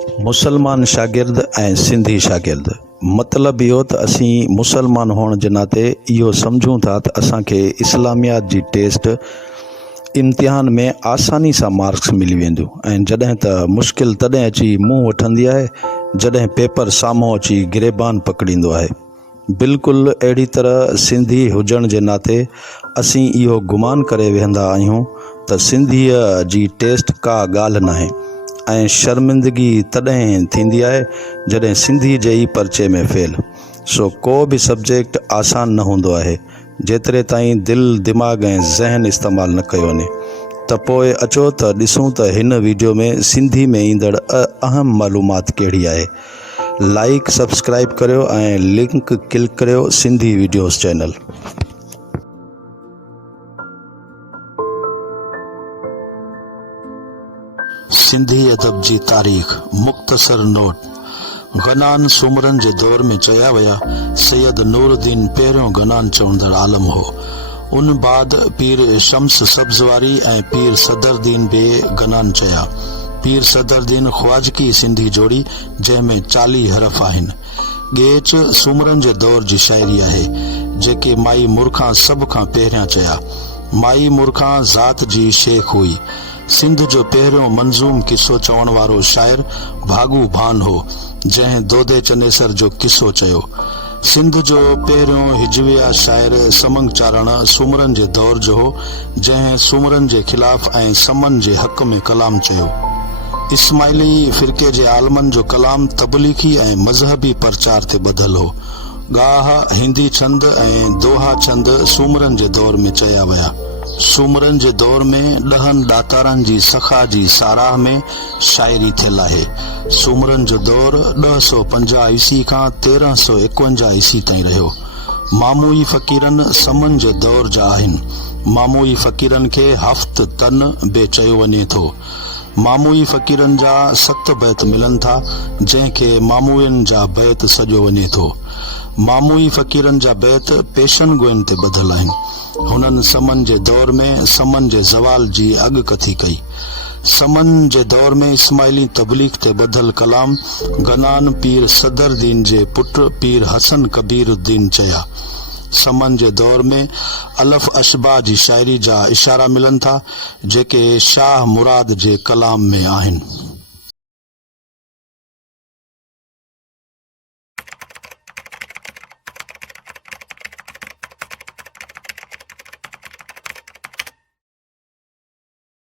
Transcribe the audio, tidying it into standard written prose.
मुसलमान शागिर्द ऐं सिंधी शागिर्द मतिलबु इहो त असीं मुसलमान हुअण जे नाते इहो सम्झूं था त असांखे इस्लामियात जी टेस्ट इम्तिहान में आसानी सां मार्क्स मिली वेंदियूं ऐं जॾहिं त मुश्किल तॾहिं अची मुंहुं वठंदी आहे जॾहिं पेपर साम्हूं अची गिरेबान पकड़ींदो आहे। बिल्कुलु अहिड़ी तरह सिंधी हुजण जे नाते असीं इहो गुमान करे वेहंदा आहियूं त सिंधीअ जी टेस्ट का ॻाल्हि नाहे ऐं शर्मिंदगी तॾहिं थींदी आहे जॾहिं सिंधी जे ई पर्चे में फेल। सो को बि सब्जेक्ट आसान न हूंदो आहे जेतिरे ताईं दिलि दिमाग़ ऐं ज़हन इस्तेमालु न कयो वञे। त पोइ अचो त ॾिसूं त हिन वीडियो में सिंधी में ईंदड़ अहम मालूमात कहिड़ी आहे। लाइक सब्सक्राइब करियो ऐं लिंक क्लिक करियो सिंधी वीडियोस चैनल। सिंधी अदब जी तारीख़ मुख़्तसर नोट। गनान सुमरन जे दौर में चया विया सैयद नूरुद्दीन पहिरियों गनान चवंदड़ आलम हो। उन बाद पीर शम्स सब्ज़वारी ऐं पीर सदरदीन बि गनान चया। पीर सदरदीन ख्वाजकी सिंधी जोड़ी जंहिंमें 40 हरफ आहिनि। गेच सुमरन जे दौर जी शाइरी आहे जेके माई मुर्खां सभ खां पहिरियां चया। माई मुर्खां ज़ात जी शेख हुई। सिंध जो पहिरियों मंज़ूम किस्सो चवण वारो शाइर भागू भान हो जंहिं दोदे चनेसर जो किस्सो चयो। सिंध जो पहिरियों हिजविया शाइर समंग चारण सुमरन जे दौर जो हो जंहिं सुमरन जे ख़िलाफ़ ऐं समन जे हक़ में कलाम चयो। इस्माइली फ़िरके जे आलमन जो कलाम तबलीगी ऐं मज़हबी प्रचार ते ॿधल हो। गाह हिंदी छंद ऐं दोहा छंद सुमरन जे दौर में चया विया। सुमरन जे दौर में 10 ॾातारनि जी सखा जी साराह में शाइरी थियल आहे। सुमरन जो दौर 950 ईस्वी खां 1351 ईस्वी ताईं रहियो। मामूई फ़क़ीरन समन जे दौर जा आहिनि। मामूई फ़क़ीरन खे हफ़्त तन बि चयो वञे थो। मामूई फ़क़ीरन जा 7 बैत मिलनि था जंहिंखे मामूइन जा बैत सॼो वञे थो। मामूई फ़क़ीरन जा बैत पेशन गोइन ते ॿधल आहिनि। हुननि समन जे दौर में समन जे ज़वाल जी अॻकथी कई। समन जे दौर में इस्माइली तबलीग ते ॿधल कलाम गनान पीर सदरदीन जे पुटु पीर हसन कबीरुद्दीन चया। समन जे दौर में अलफ अशबा जी शाइरी जा इशारा मिलनि था जेके शाह मुराद जे कलाम में आहिनि।